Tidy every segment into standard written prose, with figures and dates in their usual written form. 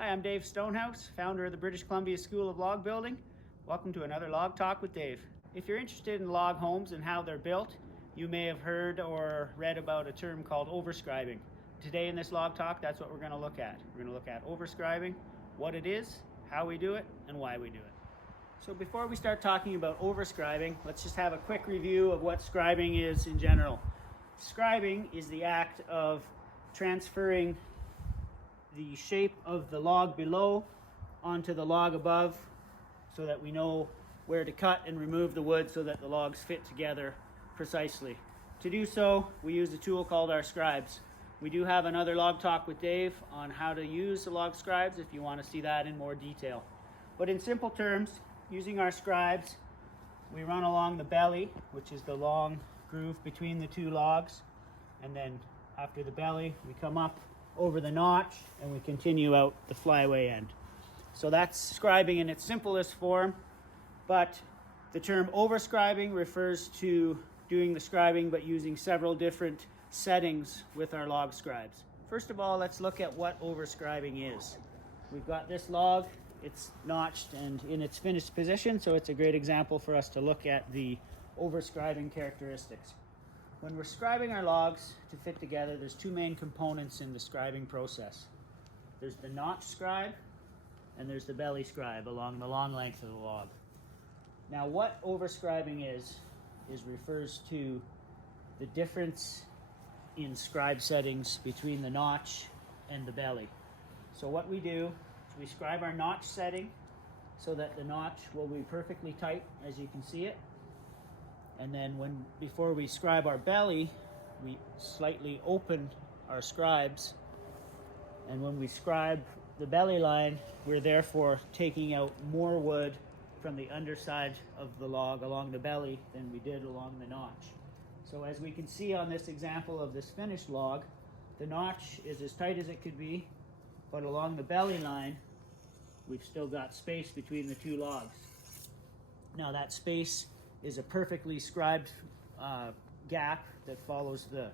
Hi, I'm Dave Stonehouse, founder of the British Columbia School of Log Building. Welcome to another Log Talk with Dave. If you're interested in log homes and how they're built, you may have heard or read about a term called overscribing. Today in this Log Talk, that's what we're going to look at. We're going to look at overscribing, what it is, how we do it, and why we do it. So before we start talking about overscribing, let's just have a quick review of what scribing is in general. Scribing is the act of transferring the shape of the log below onto the log above so that we know where to cut and remove the wood so that the logs fit together precisely. To do so, we use a tool called our scribes. We do have another Log Talk with Dave on how to use the log scribes if you want to see that in more detail. But in simple terms, using our scribes, we run along the belly, which is the long groove between the two logs, and then after the belly, we come up over the notch and we continue out the flyaway end. So that's scribing in its simplest form, but the term overscribing refers to doing the scribing but using several different settings with our log scribes. First of all, let's look at what overscribing is. We've got this log, it's notched and in its finished position, so it's a great example for us to look at the overscribing characteristics. When we're scribing our logs to fit together, there's two main components in the scribing process. There's the notch scribe and there's the belly scribe along the long length of the log. Now what overscribing is refers to the difference in scribe settings between the notch and the belly. So what we do is we scribe our notch setting so that the notch will be perfectly tight as you can see it. And then before we scribe our belly, we slightly open our scribes. And when we scribe the belly line, we're therefore taking out more wood from the underside of the log along the belly than we did along the notch. So as we can see on this example of this finished log, the notch is as tight as it could be, but along the belly line, we've still got space between the two logs. Now that space is a perfectly scribed gap that follows the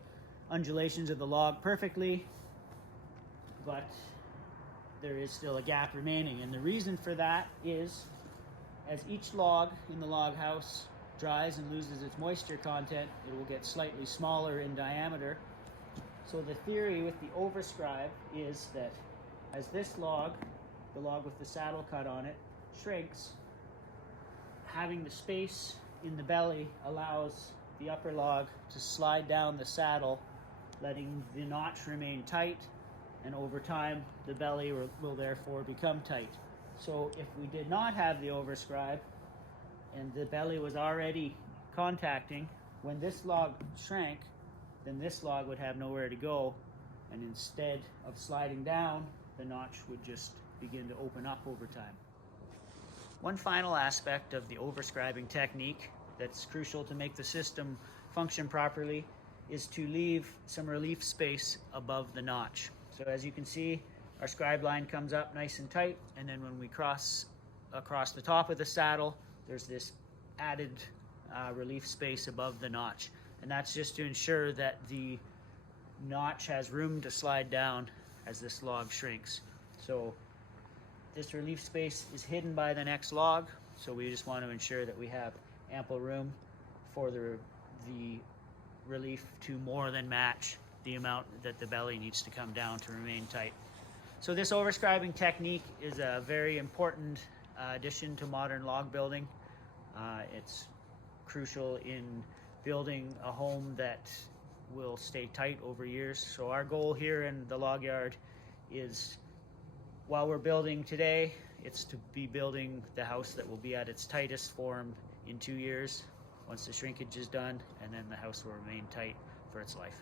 undulations of the log perfectly, but there is still a gap remaining. And the reason for that is as each log in the log house dries and loses its moisture content, it will get slightly smaller in diameter. So the theory with the overscribe is that as this log, the log with the saddle cut on it, shrinks, having the space in the belly allows the upper log to slide down the saddle, letting the notch remain tight, and over time the belly will therefore become tight. So if we did not have the overscribe and the belly was already contacting, when this log shrank, then this log would have nowhere to go, and instead of sliding down, the notch would just begin to open up over time. One final aspect of the overscribing technique that's crucial to make the system function properly is to leave some relief space above the notch. So as you can see, our scribe line comes up nice and tight, and then when we cross across the top of the saddle, there's this added relief space above the notch. And that's just to ensure that the notch has room to slide down as this log shrinks. So this relief space is hidden by the next log, so we just want to ensure that we have ample room for the relief to more than match the amount that the belly needs to come down to remain tight. So this overscribing technique is a very important addition to modern log building. It's crucial in building a home that will stay tight over years. So our goal here in the log yard is, while we're building today, it's to be building the house that will be at its tightest form in 2 years once the shrinkage is done, and then the house will remain tight for its life.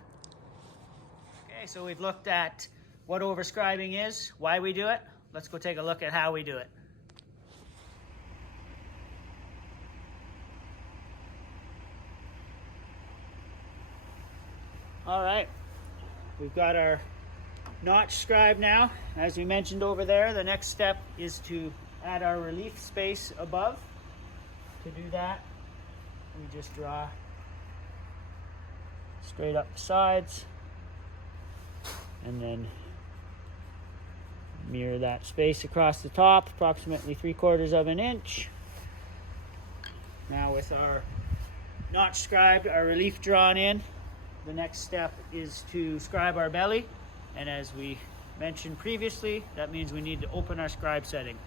Okay, so we've looked at what overscribing is, why we do it. Let's go take a look at how we do it. All right, we've got our notch scribe now. As we mentioned over there, the next step is to add our relief space above. To do that, we just draw straight up the sides and then Mirror that space across the top, approximately 3/4 of an inch. Now with our notch scribed, our relief drawn in, the next step is to scribe our belly. And as we mentioned previously, that means we need to open our scribe setting.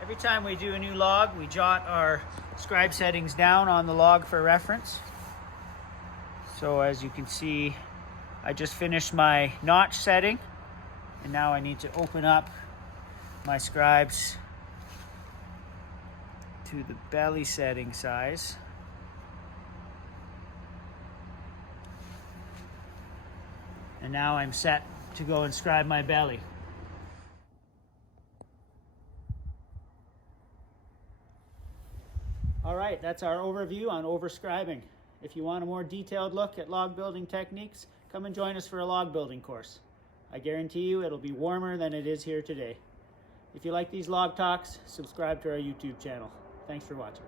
Every time we do a new log, we jot our scribe settings down on the log for reference. So as you can see, I just finished my notch setting, and now I need to open up my scribes to the belly setting size. And now I'm set to go and scribe my belly. All right, that's our overview on overscribing. If you want a more detailed look at log building techniques, come and join us for a log building course. I guarantee you it'll be warmer than it is here today. If you like these log talks, subscribe to our YouTube channel. Thanks for watching.